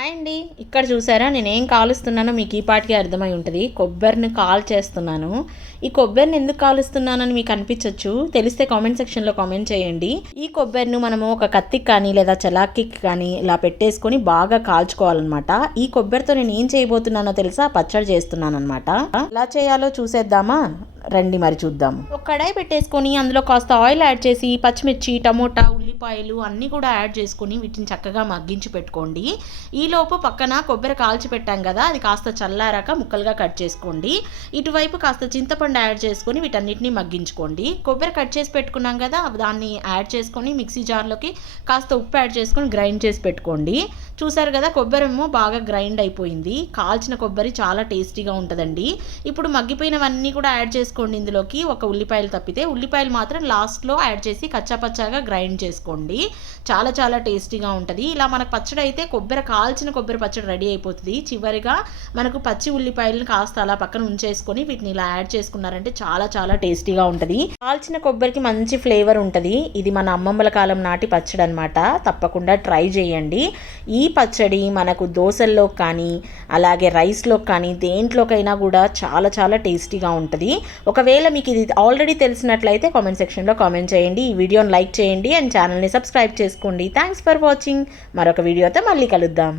Hi అండి. ఇక్కడ చూసారా నేనేం కాలుస్తున్నానో మీకు ఈ పాటికి అర్థమై ఉంటుంది. కొబ్బరిని కాల్చేస్తున్నాను. ఈ కొబ్బరిని ఎందుకు కాలుస్తున్నానని మీకు అనిపించవచ్చు. తెలిస్తే కామెంట్ సెక్షన్లో కామెంట్ చేయండి. ఈ కొబ్బరిని మనము ఒక కత్తికి కానీ లేదా చలాకీకి కానీ ఇలా పెట్టేసుకొని బాగా కాల్చుకోవాలన్నమాట. ఈ కొబ్బరితో నేను ఏం చేయబోతున్నానో తెలుసా? పచ్చడి చేస్తున్నాను అనమాట. ఎలా చేయాలో చూసేద్దామా? రండి మరి చూద్దాం. ఒక కడాయి పెట్టేసుకొని అందులో కాస్త ఆయిల్ యాడ్ చేసి పచ్చిమిర్చి, టమోటా, ఉల్లిపాయలు అన్నీ కూడా యాడ్ చేసుకొని వీటిని చక్కగా మగ్గించి పెట్టుకోండి. ఈలోపు పక్కన కొబ్బరి కాల్చి పెట్టాం కదా, అది కాస్త చల్లారాక ముక్కలుగా కట్ చేసుకోండి. ఇటువైపు కాస్త చింతపండు యాడ్ చేసుకొని వీటన్నిటిని మగ్గించుకోండి. కొబ్బరి కట్ చేసి పెట్టుకున్నాం కదా, దాన్ని యాడ్ చేసుకొని మిక్సీ జార్లోకి కాస్త ఉప్పు యాడ్ చేసుకొని గ్రైండ్ చేసి పెట్టుకోండి. చూసారు కదా, కొబ్బరి ఏమో బాగా గ్రైండ్ అయిపోయింది. కాల్చిన కొబ్బరి చాలా టేస్టీగా ఉంటుందండి. ఇప్పుడు మగ్గిపోయినవన్నీ కూడా యాడ్ చేసుకోండి. ఇందులోకి ఒక ఉల్లిపాయలు తప్పితే, ఉల్లిపాయలు మాత్రం లాస్ట్లో యాడ్ చేసి కచ్చాపచ్చాగా గ్రైండ్ చేసుకోండి. చాలా చాలా టేస్టీగా ఉంటుంది. ఇలా మనకు పచ్చడి అయితే కాల్చిన కొబ్బరి పచ్చడి రెడీ అయిపోతుంది. చివరిగా మనకు పచ్చి ఉల్లిపాయలను కాస్త అలా పక్కన ఉంచేసుకొని వీటిని ఇలా యాడ్ చేసుకున్నారంటే చాలా చాలా టేస్టీగా ఉంటుంది. కాల్చిన కొబ్బరికి మంచి ఫ్లేవర్ ఉంటుంది. ఇది మన అమ్మమ్మల కాలం నాటి పచ్చడి అనమాట. తప్పకుండా ట్రై చేయండి. ఈ పచ్చడి మనకు దోశల్లో కానీ అలాగే రైస్లో కానీ దేంట్లోకైనా కూడా చాలా చాలా టేస్టీగా ఉంటుంది. ఒకవేళ మీకు ఇది ఆల్రెడీ తెలిసినట్లయితే కామెంట్ సెక్షన్లో కామెంట్ చేయండి. ఈ వీడియోని లైక్ చేయండి అండ్ ఛానల్ని సబ్స్క్రైబ్ చేసుకోండి. Thanks for watching. మరొక వీడియోతో మళ్ళీ కలుద్దాం.